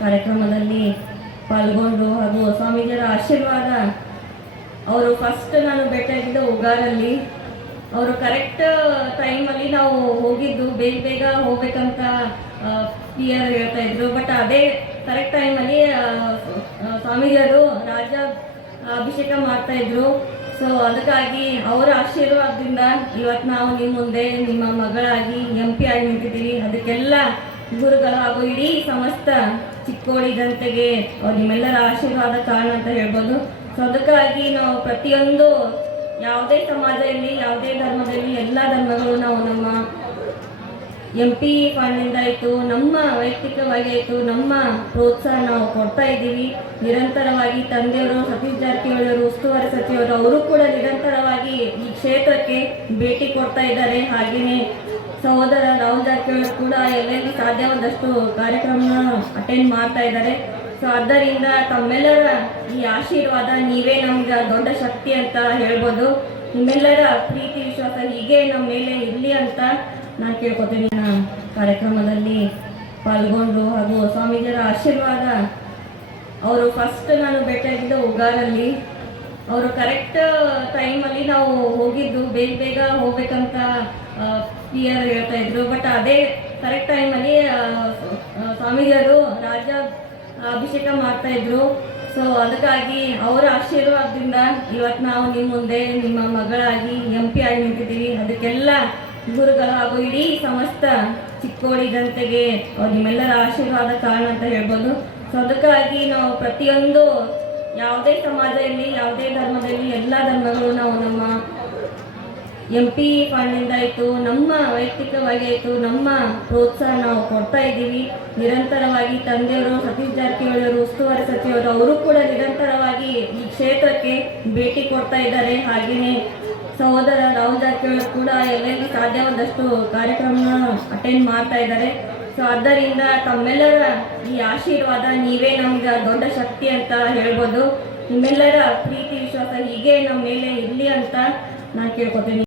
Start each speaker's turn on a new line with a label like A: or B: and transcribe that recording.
A: ಕಾರ್ಯಕ್ರಮದಲ್ಲಿ ಪಾಲ್ಗೊಂಡು ಹಾಗೂ ಸ್ವಾಮೀಜಿಯರ ಆಶೀರ್ವಾದ. ಅವರು ಫಸ್ಟ್ ನಾನು ಭೇಟಿಯಾಗಿದ್ದ ಉಗಾರಲ್ಲಿ ಅವರು ಕರೆಕ್ಟ್ ಟೈಮಲ್ಲಿ ನಾವು ಹೋಗಿದ್ದು. ಬೇಗ ಬೇಗ ಹೋಗ್ಬೇಕಂತ ಪಿಯರ್ ಹೇಳ್ತಾ ಇದ್ರು. ಬಟ್ ಅದೇ ಕರೆಕ್ಟ್ ಟೈಮಲ್ಲಿ ಸ್ವಾಮೀಜಿಯರು ರಾಜ ಅಭಿಷೇಕ ಮಾಡ್ತಾ ಇದ್ರು. ಸೊ ಅದಕ್ಕಾಗಿ ಅವರ ಆಶೀರ್ವಾದದಿಂದ ಇವತ್ತು ನಾವು ನಿಮ್ಮ ಮುಂದೆ ನಿಮ್ಮ ಮಗಳಾಗಿ ಎಂ ಪಿ ಆಗಿ ನಿಂತಿದ್ದೀವಿ. ಅದಕ್ಕೆಲ್ಲ ಗುರುಗಳು ಹಾಗೂ ಇಡೀ ಸಮಸ್ತ ಚಿಕ್ಕೋಡಿ ಜನತೆಗೆ ನಿಮ್ಮೆಲ್ಲರ ಆಶೀರ್ವಾದ ಕಾರಣ ಅಂತ ಹೇಳ್ಬೋದು. ಸೊ ಅದಕ್ಕಾಗಿ ನಾವು ಪ್ರತಿಯೊಂದು ಯಾವುದೇ ಸಮಾಜದಲ್ಲಿ, ಯಾವುದೇ ಧರ್ಮದಲ್ಲಿ ಎಲ್ಲ ಧರ್ಮಗಳು ನಾವು ನಮ್ಮ ಎಂ ಪಿ ಫಂಡ್ನಿಂದ ಆಯಿತು ನಮ್ಮ ವೈಯಕ್ತಿಕವಾಗಿ ಆಯಿತು ನಮ್ಮ ಪ್ರೋತ್ಸಾಹ ನಾವು ಕೊಡ್ತಾ ಇದ್ದೀವಿ. ನಿರಂತರವಾಗಿ ತಂದೆಯವರು, ಸತೀಶ್ ಜಾರಕಿಹೊಳಿ ಅವರು ಉಸ್ತುವಾರಿ ಸಚಿವರು, ಅವರು ಕೂಡ ನಿರಂತರವಾಗಿ ಈ ಕ್ಷೇತ್ರಕ್ಕೆ ಭೇಟಿ ಕೊಡ್ತಾ ಇದ್ದಾರೆ. ಹಾಗೆಯೇ ಸಹೋದರ ರಾಹುಲ್ ಜಾರಕಿಹೊಳಿ ಕೂಡ ಎಲ್ಲೆಲ್ಲಿ ಸಾಧ್ಯವಾದಷ್ಟು ಕಾರ್ಯಕ್ರಮ ಅಟೆಂಡ್ ಮಾಡ್ತಾ ಇದ್ದಾರೆ. ಸೊ ಆದ್ದರಿಂದ ತಮ್ಮೆಲ್ಲರ ಈ ಆಶೀರ್ವಾದ ನೀವೇ ನಮ್ಗೆ ದೊಡ್ಡ ಶಕ್ತಿ ಅಂತ ಹೇಳ್ಬೋದು. ನಿಮ್ಮೆಲ್ಲರ ಪ್ರೀತಿ, ವಿಶ್ವಾಸ ಹೀಗೆ ನಮ್ಮ ಮೇಲೆ ಇರಲಿ ಅಂತ ನಾನು ಕೇಳ್ಕೊತೀನಿ. ನಮ್ಮ ಕಾರ್ಯಕ್ರಮದಲ್ಲಿ ಪಾಲ್ಗೊಂಡು ಹಾಗೂ ಸ್ವಾಮೀಜಿಯರ ಆಶೀರ್ವಾದ, ಅವರು ಫಸ್ಟ್ ನಾನು ಭೇಟಿಯಾಗಿದ್ದು ಉಗಾರಲ್ಲಿ. ಅವರು ಕರೆಕ್ಟ್ ಟೈಮಲ್ಲಿ ನಾವು ಹೋಗಿದ್ದು, ಬೇಗ ಬೇಗ ಹೋಗ್ಬೇಕಂತ ಆರ್ ಹೇಳ್ತಾ ಇದ್ರು. ಬಟ್ ಅದೇ ಕರೆಕ್ಟ್ ಟೈಮಲ್ಲಿ ಸ್ವಾಮೀಜಿಯವರು ರಾಜ ಅಭಿಷೇಕ ಮಾಡ್ತಾ ಇದ್ರು. ಸೊ ಅದಕ್ಕಾಗಿ ಅವರ ಆಶೀರ್ವಾದದಿಂದ ಇವತ್ತು ನಾವು ನಿಮ್ಮ ಮುಂದೆ ನಿಮ್ಮ ಮಗಳಾಗಿ ಎಂ ಪಿ ಆಗಿ ನಿಂತಿದ್ದೀವಿ. ಅದಕ್ಕೆಲ್ಲ ಗುರುಗಳು ಹಾಗೂ ಇಡೀ ಸಮಸ್ತ ಚಿಕ್ಕೋಡಿ ಜನತೆಗೆ ನಿಮ್ಮೆಲ್ಲರ ಆಶೀರ್ವಾದ ಕಾರಣ ಅಂತ ಹೇಳ್ಬೋದು. ಸೊ ಅದಕ್ಕಾಗಿ ನಾವು ಪ್ರತಿಯೊಂದು ಯಾವುದೇ ಸಮಾಜದಲ್ಲಿ, ಯಾವುದೇ ಧರ್ಮದಲ್ಲಿ ಎಲ್ಲ ಧರ್ಮಗಳು ನಾವು ನಮ್ಮ ಎಂ ಪಿ ಫಂಡ್ನಿಂದ ಆಯಿತು, ನಮ್ಮ ವೈಯಕ್ತಿಕವಾಗಿ ಆಯಿತು, ನಮ್ಮ ಪ್ರೋತ್ಸಾಹ ನಾವು ಕೊಡ್ತಾ ಇದ್ದೀವಿ. ನಿರಂತರವಾಗಿ ತಂದೆಯವರು, ಸತೀಶ್ ಜಾರಕಿಹೊಳಿ ಅವರು ಉಸ್ತುವಾರಿ ಸಚಿವರು, ಅವರು ಕೂಡ ನಿರಂತರವಾಗಿ ಈ ಕ್ಷೇತ್ರಕ್ಕೆ ಭೇಟಿ ಕೊಡ್ತಾ ಇದ್ದಾರೆ. ಹಾಗೆಯೇ ಸಹೋದರ ರಾಹುಲ್ ಜಾರಕಿಹೊಳಿ ಕೂಡ ಎಲ್ಲೆಲ್ಲಿ ಸಾಧ್ಯವಾದಷ್ಟು ಕಾರ್ಯಕ್ರಮ ಅಟೆಂಡ್ ಮಾಡ್ತಾ ಇದ್ದಾರೆ. ಸೊ ಆದ್ದರಿಂದ ತಮ್ಮೆಲ್ಲರ ಈ ಆಶೀರ್ವಾದ ನೀವೇ ನಮ್ಗೆ ದೊಡ್ಡ ಶಕ್ತಿ ಅಂತ ಹೇಳ್ಬೋದು. ನಿಮ್ಮೆಲ್ಲರ ಪ್ರೀತಿ, ವಿಶ್ವಾಸ ಹೀಗೆ ನಮ್ಮ ಮೇಲೆ ಇರಲಿ ಅಂತ ನಾನು ಕೇಳ್ಕೊತೀನಿ.